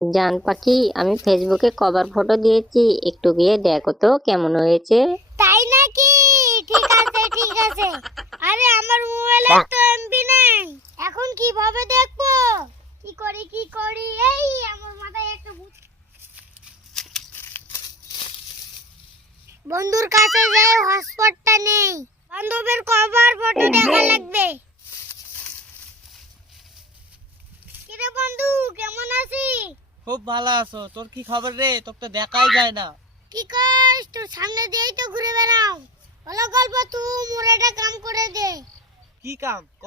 জান পাখি, আমি ফেসবুকে কভার ফটো দিয়েছি, একটু গিয়ে দেখো তো কেমন হয়েছে। তাই নাকি? ঠিক আছে ঠিক আছে। আরে আমার মোবাইলে তো এমবি নেই, এখন কিভাবে দেখবো? কি করি এই আমার মাথায় একটা বন্ধুর কাছে যাই, হটস্পটটা নেই, বান্ধবের কভার ফটো দেখা লাগবে। কিরে বন্ধু, কেমন আছিস? খুব ভালো আছো? তোর কি খবর রে? তোর তো দেখাই যায় না। কি কইস? তোর সামনে দিয়েই তো ঘুরে বেড়াও। ভালো গল্প, তুই মোর একটা কাম করে দে। কি কাম ক?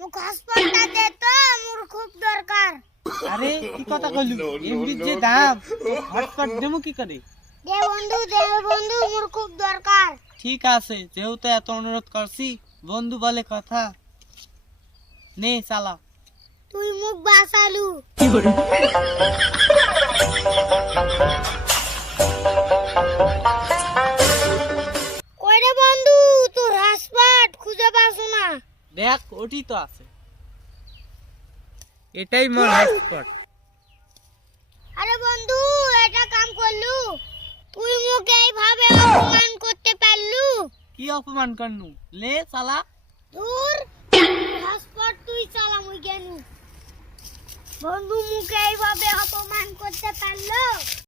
মুখ হটস্পটটা দে তো, মোর খুব দরকার। আরে কি কথা কইলু? এমবির যে দাম, হটস্পট দেমু কি করে? দে বন্ধু, মোর খুব দরকার। ঠিক আছে, যেহেতু এত অনুরোধ করছি, বন্ধু বলে কথা, নে চালা। তুই মুখ বাঁচালু। কইরে বন্ধু, তোর হটস্পট খুঁজে পাস না। দেখ ওটি তো আছে, এটাই মোর হটস্পট। আরে বন্ধু, এটা কাম করলু? তুই মুখ এইভাবে অপমান করতে পারলু? কি অপমান করনু? লে চালা। দূর, হটস্পট তুই চালা, মুই কেন? বন্ধু মুখে এইভাবে অপমান করতে পারলো?